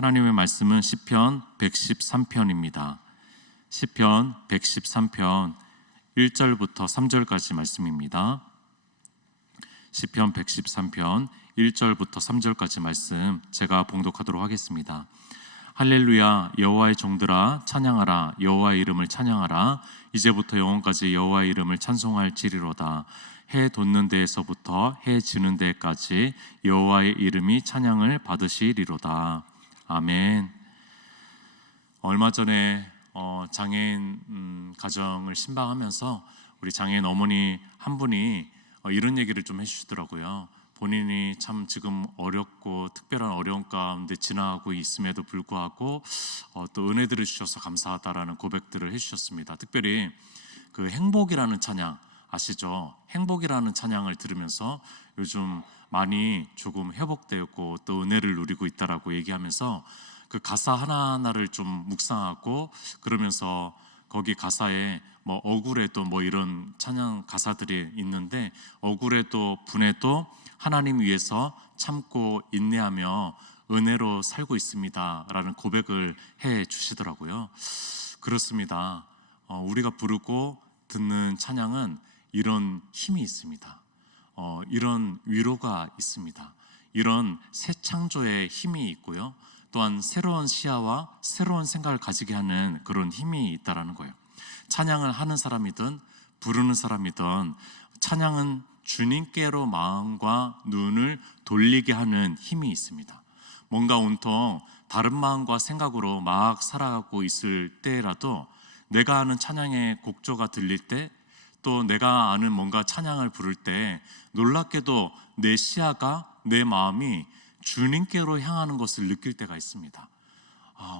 하나님의 말씀은 시편 113편입니다. 시편 113편 1절부터 3절까지 말씀입니다. 시편 113편 1절부터 3절까지 말씀 제가 봉독하도록 하겠습니다. 할렐루야, 여호와의 종들아 찬양하라. 여호와의 이름을 찬양하라. 이제부터 영원까지 여호와의 이름을 찬송할지리로다. 해 돋는 데에서부터 해 지는 데까지 여호와의 이름이 찬양을 받으시리로다. 아멘. 얼마 전에 장애인 가정을 신방하면서 우리 장애인 어머니 한 분이 이런 얘기를 좀 해주시더라고요. 본인이 참 지금 어렵고 특별한 어려움 가운데 지나가고 있음에도 불구하고 또 은혜들을 주셔서 감사하다라는 고백들을 해주셨습니다. 특별히 그 행복이라는 찬양 아시죠? 행복이라는 찬양을 들으면서 요즘 많이 조금 회복되었고 또 은혜를 누리고 있다라고 얘기하면서 그 가사 하나하나를 좀 묵상하고 그러면서 거기 가사에 뭐 억울해도 뭐 이런 찬양 가사들이 있는데 억울해도 분해도 하나님 위해서 참고 인내하며 은혜로 살고 있습니다 라는 고백을 해 주시더라고요. 그렇습니다. 우리가 부르고 듣는 찬양은 이런 힘이 있습니다. 이런 위로가 있습니다. 이런 새 창조의 힘이 있고요. 또한 새로운 시야와 새로운 생각을 가지게 하는 그런 힘이 있다라는 거예요. 찬양을 하는 사람이든 부르는 사람이든 찬양은 주님께로 마음과 눈을 돌리게 하는 힘이 있습니다. 뭔가 온통 다른 마음과 생각으로 막 살아가고 있을 때라도 내가 아는 찬양의 곡조가 들릴 때 또 내가 아는 뭔가 찬양을 부를 때 놀랍게도 내 시야가 내 마음이 주님께로 향하는 것을 느낄 때가 있습니다.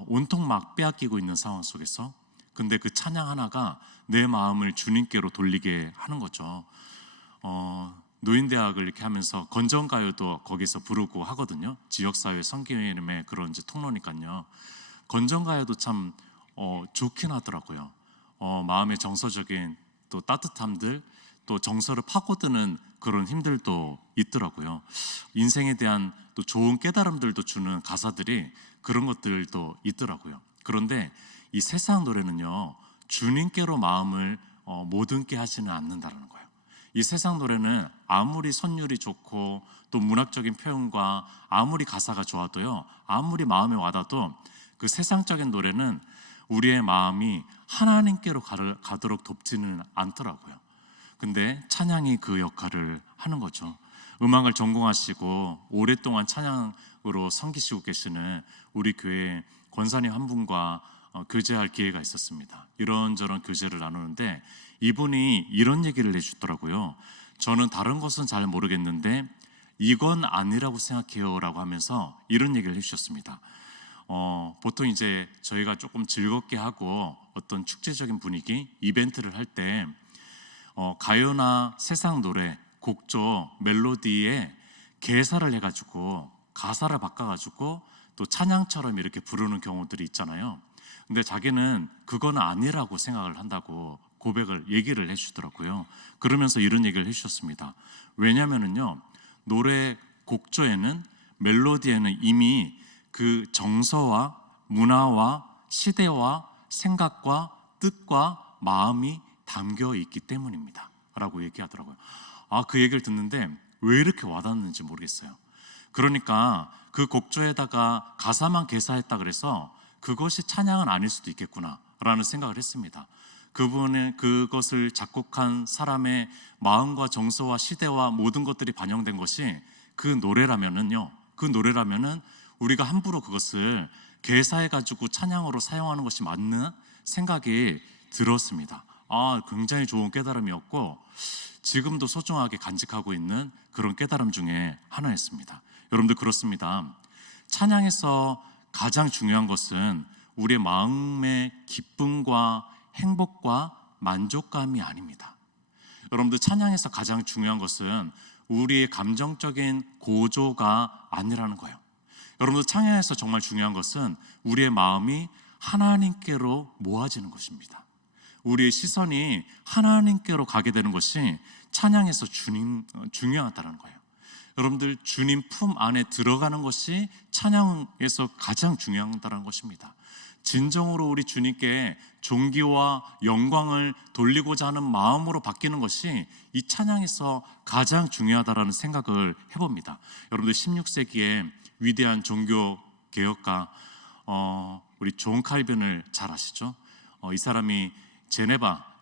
온통 막 빼앗기고 있는 상황 속에서 근데 그 찬양 하나가 내 마음을 주님께로 돌리게 하는 거죠. 노인대학을 이렇게 하면서 건전가요도 거기서 부르고 하거든요. 지역사회 선교회의 그런 이제 통로니까요. 건전가요도 참 좋긴 하더라고요. 마음의 정서적인 또 따뜻함들 또 정서를 파고드는 그런 힘들도 있더라고요. 인생에 대한 또 좋은 깨달음들도 주는 가사들이 그런 것들도 있더라고요. 그런데 이 세상 노래는요 주님께로 마음을 모든게 하지는 않는다는 거예요. 이 세상 노래는 아무리 선율이 좋고 또 문학적인 표현과 아무리 가사가 좋아도요 아무리 마음에 와닿아도 그 세상적인 노래는 우리의 마음이 하나님께로 가도록 돕지는 않더라고요. 근데 찬양이 그 역할을 하는 거죠. 음악을 전공하시고 오랫동안 찬양으로 섬기시고 계시는 우리 교회 권사님 한 분과 교제할 기회가 있었습니다. 이런저런 교제를 나누는데 이분이 이런 얘기를 해주더라고요. 저는 다른 것은 잘 모르겠는데 이건 아니라고 생각해요 라고 하면서 이런 얘기를 해주셨습니다. 보통 이제 저희가 조금 즐겁게 하고 어떤 축제적인 분위기, 이벤트를 할 때 가요나 세상 노래, 곡조, 멜로디에 개사를 해가지고 가사를 바꿔가지고 또 찬양처럼 이렇게 부르는 경우들이 있잖아요. 근데 자기는 그건 아니라고 생각을 한다고 얘기를 해주더라고요. 그러면서 이런 얘기를 해주셨습니다. 왜냐면은요, 노래 곡조에는 멜로디에는 이미 그 정서와 문화와 시대와 생각과 뜻과 마음이 담겨 있기 때문입니다 라고 얘기하더라고요. 그 얘기를 듣는데 왜 이렇게 와닿는지 모르겠어요. 그러니까 그 곡조에다가 가사만 개사했다 그래서 그것이 찬양은 아닐 수도 있겠구나 라는 생각을 했습니다. 그분의 그것을 작곡한 사람의 마음과 정서와 시대와 모든 것들이 반영된 것이 그 노래라면은 우리가 함부로 그것을 개사해가지고 찬양으로 사용하는 것이 맞는 생각이 들었습니다. 굉장히 좋은 깨달음이었고 지금도 소중하게 간직하고 있는 그런 깨달음 중에 하나였습니다. 여러분들 그렇습니다. 찬양에서 가장 중요한 것은 우리의 마음의 기쁨과 행복과 만족감이 아닙니다. 여러분들 찬양에서 가장 중요한 것은 우리의 감정적인 고조가 아니라는 거예요. 여러분들 찬양에서 정말 중요한 것은 우리의 마음이 하나님께로 모아지는 것입니다. 우리의 시선이 하나님께로 가게 되는 것이 찬양에서 중요하다는 거예요. 여러분들 주님 품 안에 들어가는 것이 찬양에서 가장 중요하다는 것입니다. 진정으로 우리 주님께 존귀와 영광을 돌리고자 하는 마음으로 바뀌는 것이 이 찬양에서 가장 중요하다라는 생각을 해봅니다. 여러분들 16세기에 위대한 종교 개혁가 우리 존 칼빈을 잘 아시죠? 이 사람이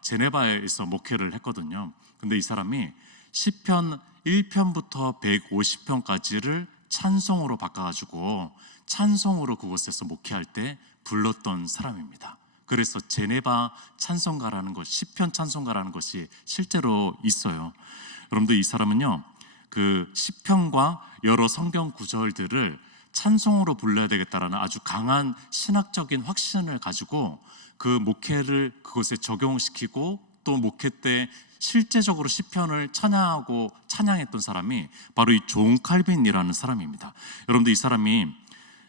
제네바에서 목회를 했거든요. 근데 이 사람이 시편 1편부터 150편까지를 찬송으로 바꿔가지고 찬송으로 그곳에서 목회할 때 불렀던 사람입니다. 그래서 제네바 찬송가라는 것, 시편 찬송가라는 것이 실제로 있어요. 여러분들 이 사람은요, 그 시편과 여러 성경 구절들을 찬송으로 불러야 되겠다라는 아주 강한 신학적인 확신을 가지고 그 목회를 그것에 적용시키고 또 목회 때 실제적으로 시편을 찬양하고 찬양했던 사람이 바로 이 존 칼빈이라는 사람입니다. 여러분들 이 사람이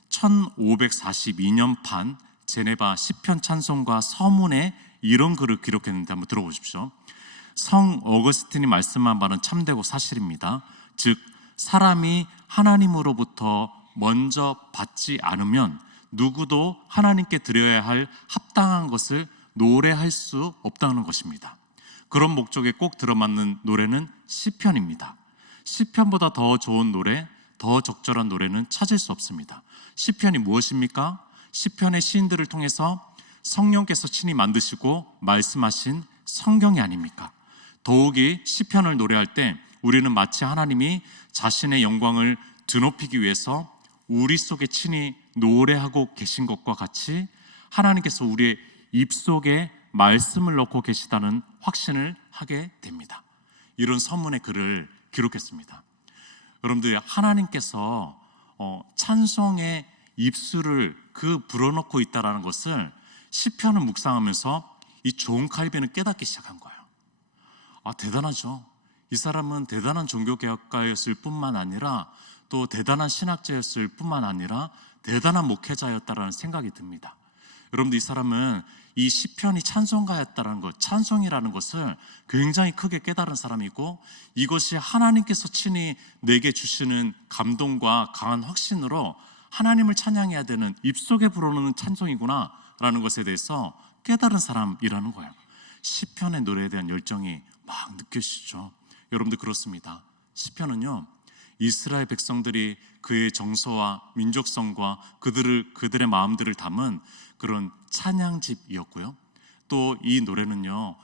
1542년판 제네바 시편 찬송가 서문에 이런 글을 기록했는데 한번 들어보십시오. 성 어거스틴이 말씀한 바는 참되고 사실입니다. 즉 사람이 하나님으로부터 먼저 받지 않으면 누구도 하나님께 드려야 할 합당한 것을 노래할 수 없다는 것입니다. 그런 목적에 꼭 들어맞는 노래는 시편입니다. 시편보다 더 좋은 노래, 더 적절한 노래는 찾을 수 없습니다. 시편이 무엇입니까? 시편의 시인들을 통해서 성령께서 친히 만드시고 말씀하신 성경이 아닙니까? 더욱이 시편을 노래할 때 우리는 마치 하나님이 자신의 영광을 드높이기 위해서 우리 속에 친히 노래하고 계신 것과 같이 하나님께서 우리의 입속에 말씀을 넣고 계시다는 확신을 하게 됩니다. 이런 서문의 글을 기록했습니다. 여러분들 하나님께서 찬송의 입술을 불어넣고 있다는 것을 시편을 묵상하면서 이 존 칼빈은 깨닫기 시작한 거예요. 대단하죠. 이 사람은 대단한 종교개혁가였을 뿐만 아니라 또 대단한 신학자였을 뿐만 아니라 대단한 목회자였다라는 생각이 듭니다. 여러분들 이 사람은 이 시편이 찬송가였다는 것, 찬송이라는 것을 굉장히 크게 깨달은 사람이고 이것이 하나님께서 친히 내게 주시는 감동과 강한 확신으로 하나님을 찬양해야 되는 입속에 불어오는 찬송이구나 라는 것에 대해서 깨달은 사람이라는 거예요. 시편의 노래에 대한 열정이 막 느껴지죠. 여러분들 그렇습니다. 시편은요 이스라엘 백성들이 그의 정서와 민족성과 그들의 마음들을 담은 그런 찬양집이었고요. 또 이 노래는요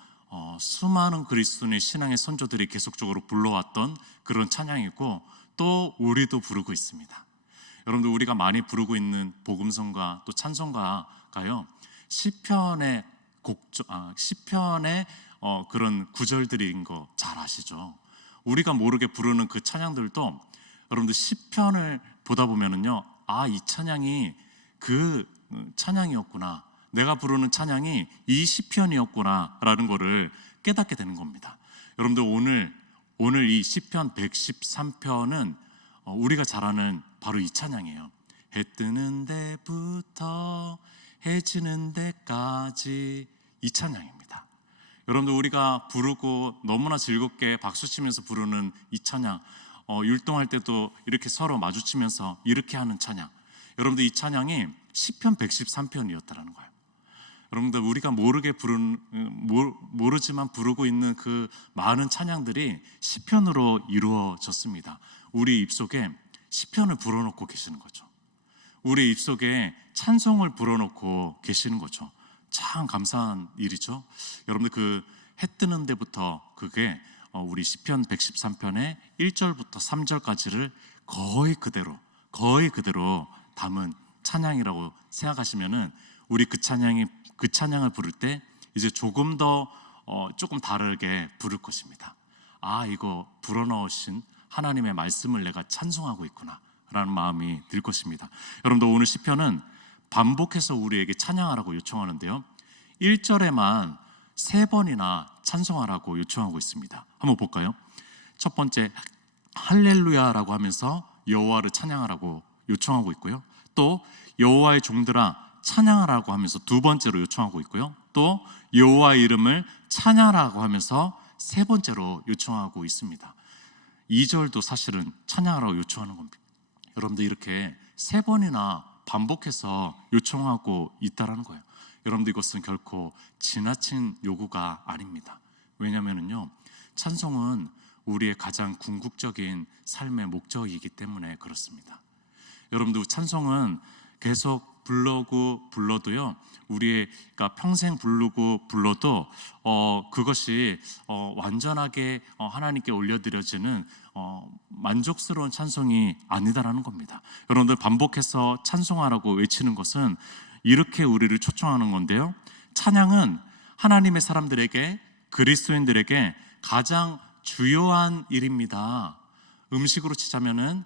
수많은 그리스도인의 신앙의 선조들이 계속적으로 불러왔던 그런 찬양이고 또 우리도 부르고 있습니다. 여러분들 우리가 많이 부르고 있는 복음성가 또 찬송가가요 시편의 그런 구절들인 거 잘 아시죠? 우리가 모르게 부르는 그 찬양들도 여러분들 시편을 보다 보면은요 이 찬양이 그 찬양이었구나, 내가 부르는 찬양이 이 시편이었구나 라는 거를 깨닫게 되는 겁니다. 여러분들 오늘 이 시편 113편은 우리가 잘 아는 바로 이 찬양이에요. 해 뜨는 데부터 해 지는 데까지, 이 찬양입니다. 여러분들 우리가 부르고 너무나 즐겁게 박수치면서 부르는 이 찬양, 율동할 때도 이렇게 서로 마주치면서 이렇게 하는 찬양, 여러분들 이 찬양이 시편 113편이었다라는 거예요. 여러분들 우리가 모르지만 부르고 있는 그 많은 찬양들이 시편으로 이루어졌습니다. 우리 입속에 시편을 불어넣고 계시는 거죠. 우리 입속에 찬송을 불어넣고 계시는 거죠. 참 감사한 일이죠. 여러분들 해 뜨는 데부터 그게 우리 시편 113편의 1절부터 3절까지를 거의 그대로 담은 찬양이라고 생각하시면은 우리 그 찬양을 부를 때 이제 조금 더 조금 다르게 부를 것입니다. 이거 불어넣으신 하나님의 말씀을 내가 찬송하고 있구나 라는 마음이 들 것입니다. 여러분들 오늘 시편은 반복해서 우리에게 찬양하라고 요청하는데요 1절에만 3번이나 찬송하라고 요청하고 있습니다. 한번 볼까요? 첫 번째 할렐루야라고 하면서 여호와를 찬양하라고 요청하고 있고요, 또 여호와의 종들아 찬양하라고 하면서 두 번째로 요청하고 있고요, 또 여호와의 이름을 찬양하라고 하면서 세 번째로 요청하고 있습니다. 2절도 사실은 찬양하라고 요청하는 겁니다. 여러분들 이렇게 3번이나 반복해서 요청하고 있다라는 거예요. 여러분들 이것은 결코 지나친 요구가 아닙니다. 왜냐하면요, 찬송은 우리의 가장 궁극적인 삶의 목적이기 때문에 그렇습니다. 여러분들 찬송은 계속 불러도요, 우리가 평생 부르고 불러도 그것이 완전하게 하나님께 올려드려지는 만족스러운 찬송이 아니다라는 겁니다. 여러분들 반복해서 찬송하라고 외치는 것은 이렇게 우리를 초청하는 건데요, 찬양은 하나님의 사람들에게, 그리스도인들에게 가장 주요한 일입니다. 음식으로 치자면은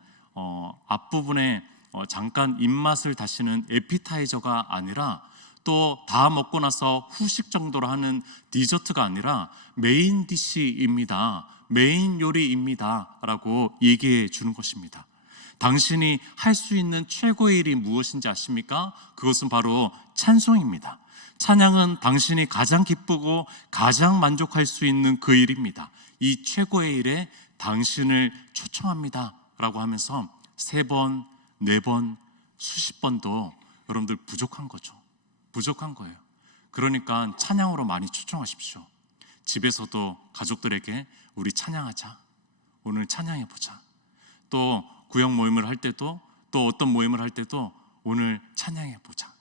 앞부분에 잠깐 입맛을 다시는 에피타이저가 아니라, 또 다 먹고 나서 후식 정도로 하는 디저트가 아니라 메인 디시입니다. 메인 요리입니다 라고 얘기해 주는 것입니다. 당신이 할 수 있는 최고의 일이 무엇인지 아십니까? 그것은 바로 찬송입니다. 찬양은 당신이 가장 기쁘고 가장 만족할 수 있는 그 일입니다. 이 최고의 일에 당신을 초청합니다 라고 하면서 3번, 4번, 수십 번도 여러분들 부족한 거죠. 부족한 거예요. 그러니까 찬양으로 많이 초청하십시오. 집에서도 가족들에게 우리 찬양하자, 오늘 찬양해보자. 또 구역 모임을 할 때도, 또 어떤 모임을 할 때도 오늘 찬양해보자.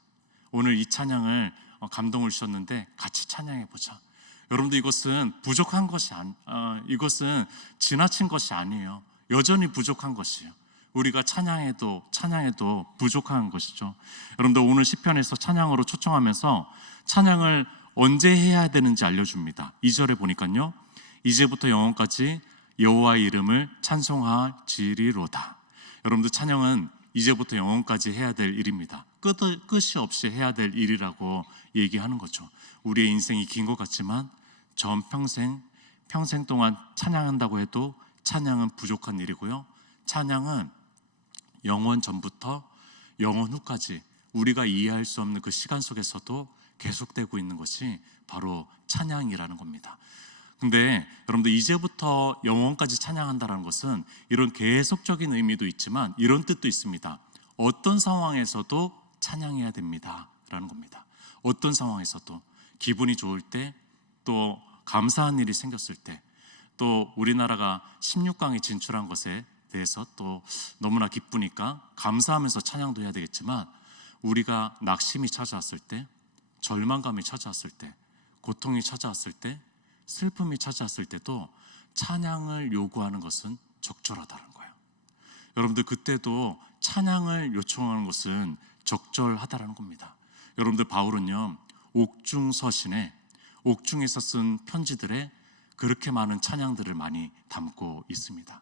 오늘 이 찬양을 감동을 주셨는데 같이 찬양해보자. 여러분들 이것은 부족한 것이 이것은 지나친 것이 아니에요. 여전히 부족한 것이에요. 우리가 찬양해도 부족한 것이죠. 여러분들 오늘 시편에서 찬양으로 초청하면서 찬양을 언제 해야 되는지 알려줍니다. 2절에 보니까요, 이제부터 영원까지 여호와의 이름을 찬송하지리로다. 여러분들 찬양은 이제부터 영원까지 해야 될 일입니다. 끝이 없이 해야 될 일이라고 얘기하는 거죠. 우리의 인생이 긴 것 같지만 전평생 동안 찬양한다고 해도 찬양은 부족한 일이고요, 찬양은 영원 전부터 영원 후까지 우리가 이해할 수 없는 그 시간 속에서도 계속되고 있는 것이 바로 찬양이라는 겁니다. 근데 여러분들 이제부터 영원까지 찬양한다는 것은 이런 계속적인 의미도 있지만 이런 뜻도 있습니다. 어떤 상황에서도 찬양해야 됩니다 라는 겁니다. 어떤 상황에서도, 기분이 좋을 때, 또 감사한 일이 생겼을 때, 또 우리나라가 16강에 진출한 것에 대해서 또 너무나 기쁘니까 감사하면서 찬양도 해야 되겠지만, 우리가 낙심이 찾아왔을 때, 절망감이 찾아왔을 때, 고통이 찾아왔을 때, 슬픔이 찾아왔을 때도 찬양을 요구하는 것은 적절하다는 거예요. 여러분들 그때도 찬양을 요청하는 것은 적절하다는 겁니다. 여러분들 바울은요, 옥중에서 쓴 편지들에 그렇게 많은 찬양들을 많이 담고 있습니다.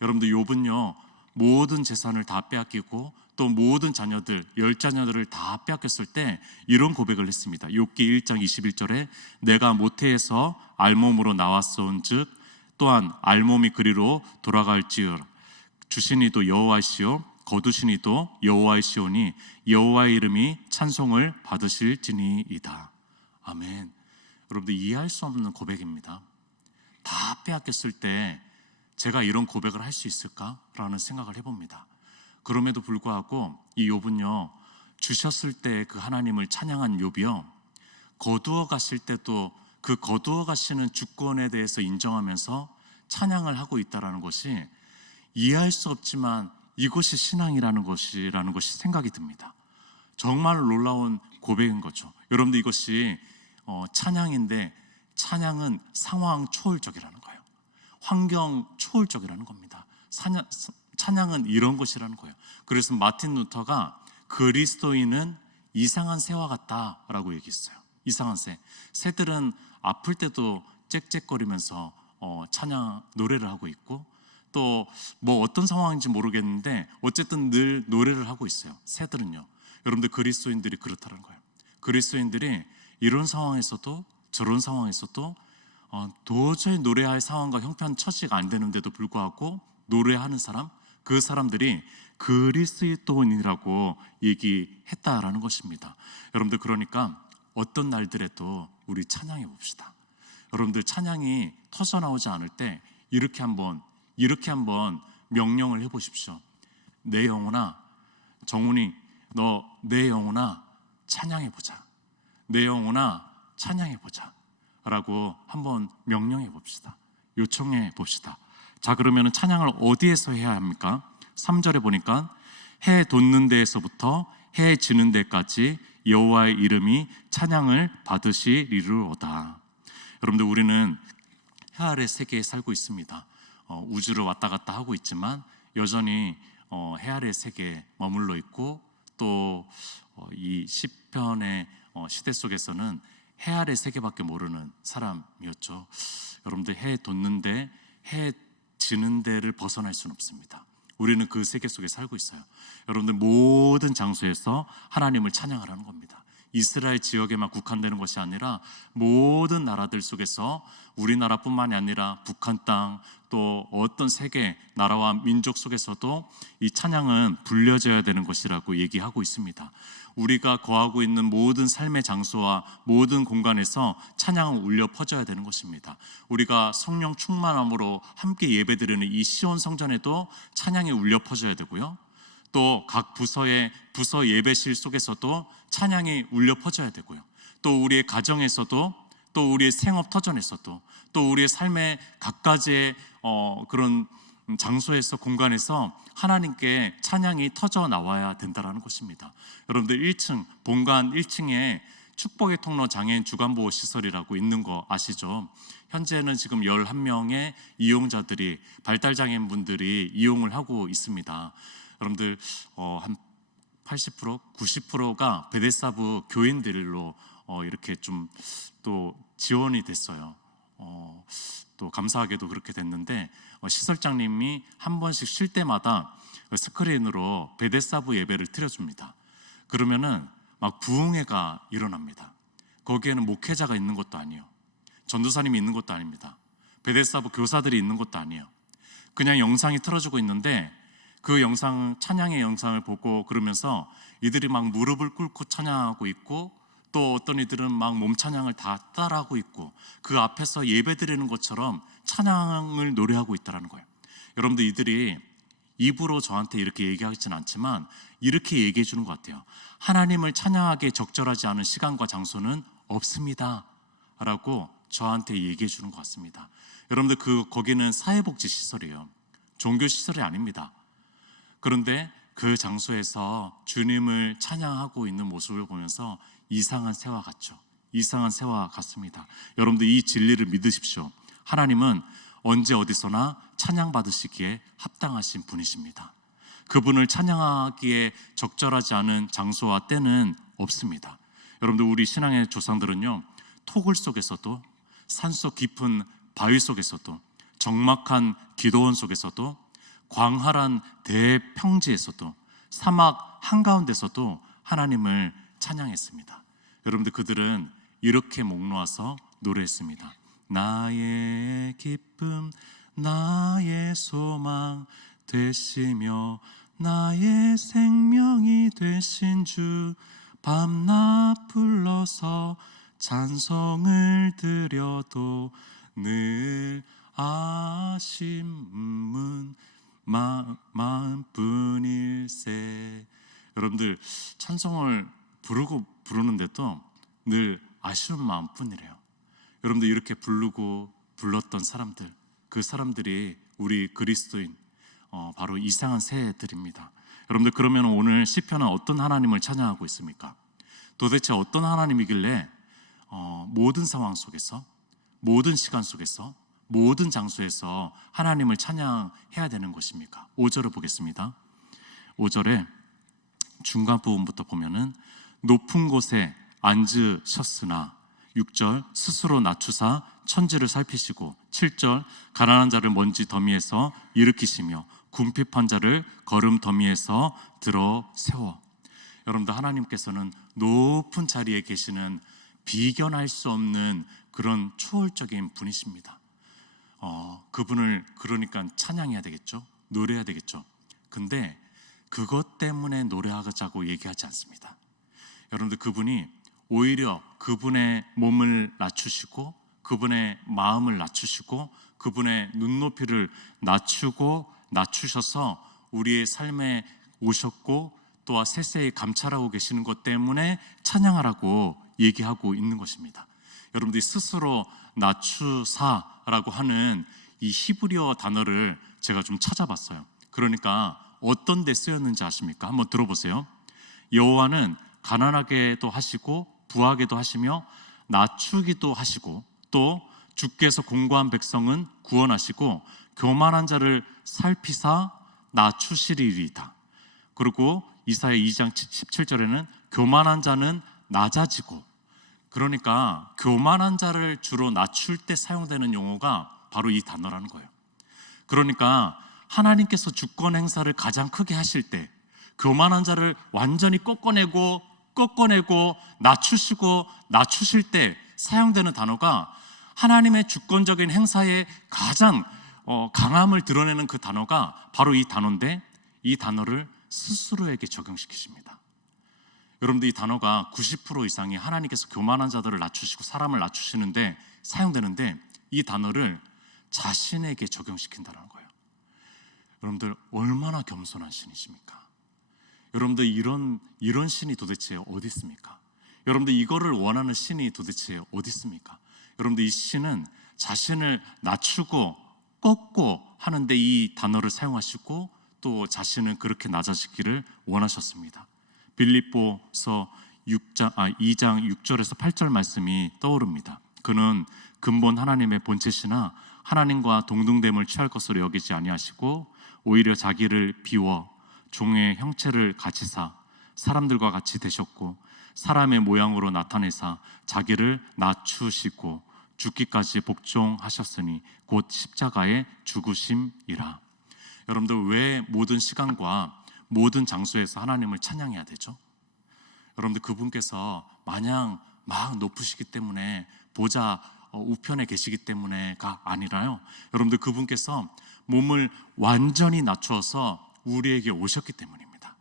여러분들 욥은요, 모든 재산을 다 빼앗기고 또 모든 자녀들, 10자녀들을 다 빼앗겼을 때 이런 고백을 했습니다. 욥기 1장 21절에 내가 모태에서 알몸으로 나왔사온즉 또한 알몸이 그리로 돌아갈지어다. 주신 이도 여호와시요 거두신 이도 여호와시오니 여호와의 이름이 찬송을 받으실지니이다. 아멘. 여러분들 이해할 수 없는 고백입니다. 다 빼앗겼을 때 제가 이런 고백을 할 수 있을까라는 생각을 해봅니다. 그럼에도 불구하고 이 욥은요, 주셨을 때 그 하나님을 찬양한 욥이요, 거두어 가실 때도 그 거두어 가시는 주권에 대해서 인정하면서 찬양을 하고 있다는 것이 이해할 수 없지만 이것이 신앙이라는 것이 생각이 듭니다. 정말 놀라운 고백인 거죠. 여러분들 이것이 찬양인데, 찬양은 상황 초월적이라는 거예요. 환경 초월적이라는 겁니다. 찬양은 이런 것이라는 거예요. 그래서 마틴 루터가 그리스도인은 이상한 새와 같다라고 얘기했어요. 이상한 새. 새들은 아플 때도 짹짹거리면서 찬양 노래를 하고 있고, 또 뭐 어떤 상황인지 모르겠는데 어쨌든 늘 노래를 하고 있어요. 새들은요. 여러분들 그리스도인들이 그렇다는 거예요. 그리스도인들이 이런 상황에서도 저런 상황에서도 도저히 노래할 상황과 형편처치가 안 되는데도 불구하고 노래하는 사람, 그 사람들이 그리스도인이라고 얘기했다라는 것입니다. 여러분들 그러니까 어떤 날들에도 우리 찬양해 봅시다. 여러분들 찬양이 터져나오지 않을 때 이렇게 한번 이렇게 한번 명령을 해보십시오. 내 영혼아, 정훈이 너 내 영혼아 찬양해보자. 내 영혼아 찬양해보자 라고 한번 명령해 봅시다. 요청해 봅시다. 자, 그러면 찬양을 어디에서 해야 합니까? 3절에 보니까 해 돋는 데에서부터 해 지는 데까지 여호와의 이름이 찬양을 받으시리로다. 여러분들, 우리는 해 아래 세계에 살고 있습니다. 우주를 왔다 갔다 하고 있지만 여전히 해 아래 세계에 머물러 있고, 또 이 시편의 시대 속에서는 해 아래 세계밖에 모르는 사람이었죠. 여러분들, 해 돋는데 해 지는 데를 벗어날 수는 없습니다. 우리는 그 세계 속에 살고 있어요. 여러분들, 모든 장소에서 하나님을 찬양하라는 겁니다. 이스라엘 지역에만 국한되는 것이 아니라 모든 나라들 속에서, 우리나라뿐만이 아니라 북한 땅, 또 어떤 세계 나라와 민족 속에서도 이 찬양은 불려져야 되는 것이라고 얘기하고 있습니다. 우리가 거하고 있는 모든 삶의 장소와 모든 공간에서 찬양은 울려 퍼져야 되는 것입니다. 우리가 성령 충만함으로 함께 예배드리는 이 시온 성전에도 찬양이 울려 퍼져야 되고요, 또 각 부서의 부서 예배실 속에서도 찬양이 울려 퍼져야 되고요, 또 우리의 가정에서도, 또 우리의 생업 터전에서도, 또 우리의 삶의 각가지의 그런 장소에서, 공간에서 하나님께 찬양이 터져 나와야 된다는 것입니다. 여러분들, 1층 본관 1층에 축복의 통로 장애인 주간보호 시설이라고 있는 거 아시죠? 현재는 지금 11명의 이용자들이, 발달장애인 분들이 이용을 하고 있습니다. 여러분들, 한 80%, 90%가 베데사부 교인들로 이렇게 좀 또 지원이 됐어요. 또 감사하게도 그렇게 됐는데, 시설장님이 한 번씩 쉴 때마다 스크린으로 베데사부 예배를 드려줍니다. 그러면은 막 부흥회가 일어납니다. 거기에는 목회자가 있는 것도 아니에요. 전도사님이 있는 것도 아닙니다. 베데사부 교사들이 있는 것도 아니에요. 그냥 영상이 틀어지고 있는데, 그 영상, 찬양의 영상을 보고 그러면서 이들이 막 무릎을 꿇고 찬양하고 있고, 또 어떤 이들은 막 몸 찬양을 다 따라하고 있고, 그 앞에서 예배드리는 것처럼 찬양을 노래하고 있다는 거예요. 여러분들, 이들이 입으로 저한테 이렇게 얘기하지는 않지만 이렇게 얘기해 주는 것 같아요. 하나님을 찬양하기에 적절하지 않은 시간과 장소는 없습니다 라고 저한테 얘기해 주는 것 같습니다. 여러분들, 거기는 사회복지 시설이에요. 종교 시설이 아닙니다. 그런데 그 장소에서 주님을 찬양하고 있는 모습을 보면서 이상한 새와 같죠. 이상한 새와 같습니다. 여러분들, 이 진리를 믿으십시오. 하나님은 언제 어디서나 찬양받으시기에 합당하신 분이십니다. 그분을 찬양하기에 적절하지 않은 장소와 때는 없습니다. 여러분들, 우리 신앙의 조상들은요, 토굴 속에서도, 산속 깊은 바위 속에서도, 적막한 기도원 속에서도, 광활한 대평지에서도, 사막 한가운데서도 하나님을 찬양했습니다. 여러분들, 그들은 이렇게 목 놓아서 노래했습니다. 나의 기쁨, 나의 소망 되시며 나의 생명이 되신 주, 밤낮 불러서 찬송을 드려도 늘 아심은 마음뿐일세. 여러분들, 찬송을 부르는데도 늘 아쉬운 마음뿐이래요. 여러분들, 이렇게 불렀던 사람들, 그 사람들이 우리 그리스도인, 바로 이상한 새들입니다. 여러분들, 그러면 오늘 시편은 어떤 하나님을 찬양하고 있습니까? 도대체 어떤 하나님이길래 모든 상황 속에서, 모든 시간 속에서, 모든 장소에서 하나님을 찬양해야 되는 것입니까? 5절을 보겠습니다. 5절에 중간 부분부터 보면은 높은 곳에 앉으셨으나, 6절 스스로 낮추사 천지를 살피시고, 7절 가난한 자를 먼지 더미에서 일으키시며 궁핍한 자를 거름 더미에서 들어 세워. 여러분들, 하나님께서는 높은 자리에 계시는 비견할 수 없는 그런 초월적인 분이십니다. 그분을 그러니까 찬양해야 되겠죠. 노래해야 되겠죠. 근데 그것 때문에 노래하자고 얘기하지 않습니다. 여러분들, 그분이 오히려 그분의 몸을 낮추시고, 그분의 마음을 낮추시고, 그분의 눈높이를 낮추고 낮추셔서 우리의 삶에 오셨고 또한 세세히 감찰하고 계시는 것 때문에 찬양하라고 얘기하고 있는 것입니다. 여러분들이 스스로 낮추사라고 하는 이 히브리어 단어를 제가 좀 찾아봤어요. 그러니까 어떤 데 쓰였는지 아십니까? 한번 들어보세요. 여호와는 가난하게도 하시고 부하게도 하시며 낮추기도 하시고 또 주께서 공고한 백성은 구원하시고 교만한 자를 살피사 낮추시리이다. 그리고 이사야 2장 17절에는 교만한 자는 낮아지고, 그러니까 교만한 자를 주로 낮출 때 사용되는 용어가 바로 이 단어라는 거예요. 그러니까 하나님께서 주권 행사를 가장 크게 하실 때 교만한 자를 완전히 꺾어내고 낮추시고 낮추실 때 사용되는 단어가 하나님의 주권적인 행사에 가장 강함을 드러내는 그 단어가 바로 이 단어인데, 이 단어를 스스로에게 적용시키십니다. 여러분들 이 단어가 90% 이상이 하나님께서 교만한 자들을 낮추시고 사람을 낮추시는데 사용되는데, 이 단어를 자신에게 적용시킨다는 거예요. 여러분들 얼마나 겸손한 신이십니까? 여러분들 이런 신이 도대체 어디 있습니까? 여러분들 이거를 원하는 신이 도대체 어디 있습니까? 여러분들 이 신은 자신을 낮추고 꺾고 하는데 이 단어를 사용하시고 또 자신은 그렇게 낮아지기를 원하셨습니다. 빌립보서 2장 6절에서 8절 말씀이 떠오릅니다. 그는 근본 하나님의 본체시나 하나님과 동등됨을 취할 것으로 여기지 아니하시고 오히려 자기를 비워 종의 형체를 가지사 사람들과 같이 되셨고 사람의 모양으로 나타내사 자기를 낮추시고 죽기까지 복종하셨으니 곧 십자가의 죽으심이라. 여러분들 왜 모든 시간과 모든 장소에서 하나님을 찬양해야 되죠? 여러분들 그분께서 마냥 막 높으시기 때문에 보좌 우편에 계시기 때문에가 아니라요, 여러분들 그분께서 몸을 완전히 낮추어서 우리에게 오셨기 때문입니다.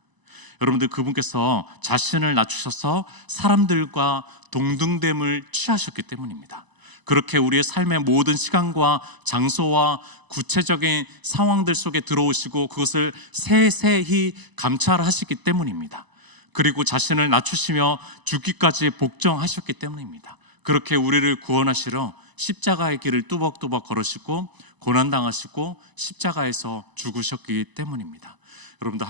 여러분들 그분께서 자신을 낮추셔서 사람들과 동등됨을 취하셨기 때문입니다. 그렇게 우리의 삶의 모든 시간과 장소와 구체적인 상황들 속에 들어오시고 그것을 세세히 감찰하시기 때문입니다. 그리고 자신을 낮추시며 죽기까지 복종하셨기 때문입니다. 그렇게 우리를 구원하시러 십자가의 길을 뚜벅뚜벅 걸으시고 고난당하시고 십자가에서 죽으셨기 때문입니다. 여러분들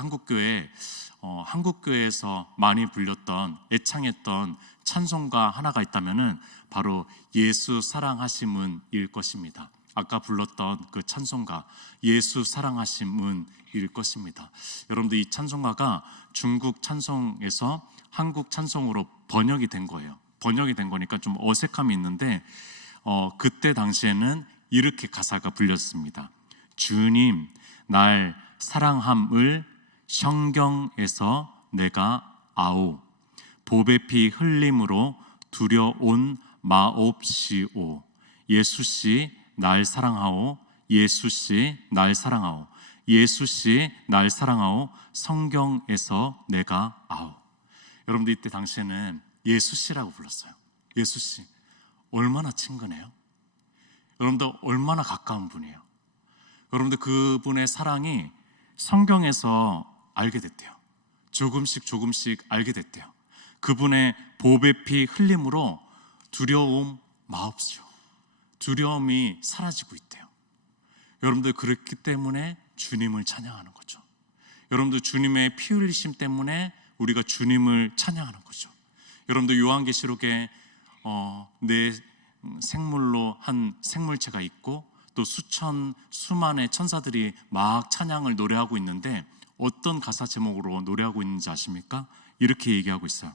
한국교회에서 많이 불렸던 애창했던 찬송가 하나가 있다면은 바로 예수 사랑하심은일 것입니다. 아까 불렀던 그 찬송가 예수 사랑하심은일 것입니다. 여러분들 이 찬송가가 중국 찬송에서 한국 찬송으로 번역이 된 거예요. 번역이 된 거니까 좀 어색함이 있는데 그때 당시에는 이렇게 가사가 불렸습니다. 주님 날 사랑함을 성경에서 내가 아오 보배 피 흘림으로 두려온 마옵시오. 예수씨 날 사랑하오 예수씨 날 사랑하오 예수씨 날 사랑하오 성경에서 내가 아오. 여러분들 이때 당시에는 예수씨라고 불렀어요. 예수씨 얼마나 친근해요? 여러분들 얼마나 가까운 분이에요? 여러분들 그분의 사랑이 성경에서 알게 됐대요. 조금씩 알게 됐대요. 그분의 보배 피 흘림으로 두려움 마옵시오. 두려움이 사라지고 있대요. 여러분들 그렇기 때문에 주님을 찬양하는 거죠. 여러분들 주님의 피 흘리심 때문에 우리가 주님을 찬양하는 거죠. 여러분들 요한계시록에 내 생물로 한 생물체가 있고 또 수만의 천사들이 막 찬양을 노래하고 있는데 어떤 가사 제목으로 노래하고 있는지 아십니까? 이렇게 얘기하고 있어요.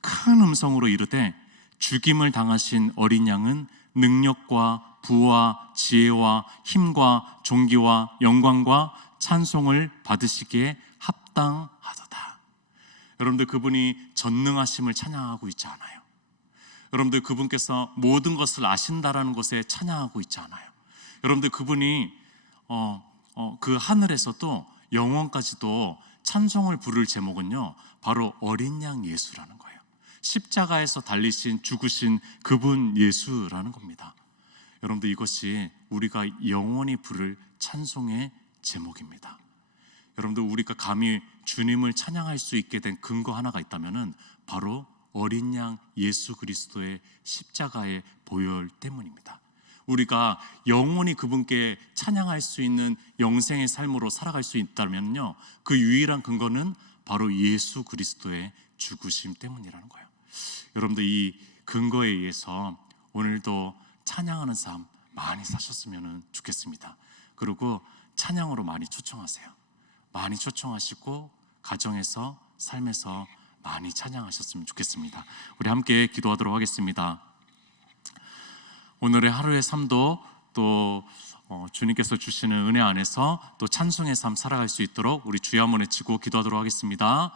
큰 음성으로 이르되 죽임을 당하신 어린 양은 능력과 부와 지혜와 힘과 존귀와 영광과 찬송을 받으시기에 합당하도다. 여러분들 그분이 전능하심을 찬양하고 있지 않아요? 여러분들 그분께서 모든 것을 아신다라는 것에 찬양하고 있지 않아요? 여러분들 그분이 그 하늘에서도 영원까지도 찬송을 부를 제목은요 바로 어린 양 예수라는 거예요. 십자가에서 달리신 죽으신 그분 예수라는 겁니다. 여러분들 이것이 우리가 영원히 부를 찬송의 제목입니다. 여러분들 우리가 감히 주님을 찬양할 수 있게 된 근거 하나가 있다면은 바로 어린 양 예수 그리스도의 십자가의 보혈 때문입니다. 우리가 영원히 그분께 찬양할 수 있는 영생의 삶으로 살아갈 수 있다면요, 그 유일한 근거는 바로 예수 그리스도의 죽으심 때문이라는 거예요. 여러분들 이 근거에 의해서 오늘도 찬양하는 삶 많이 사셨으면 좋겠습니다. 그리고 찬양으로 많이 초청하세요. 많이 초청하시고 가정에서 삶에서 많이 찬양하셨으면 좋겠습니다. 우리 함께 기도하도록 하겠습니다. 오늘의 하루의 삶도 또 주님께서 주시는 은혜 안에서 또 찬송의 삶 살아갈 수 있도록 우리 주여 한번 외치고 기도하도록 하겠습니다.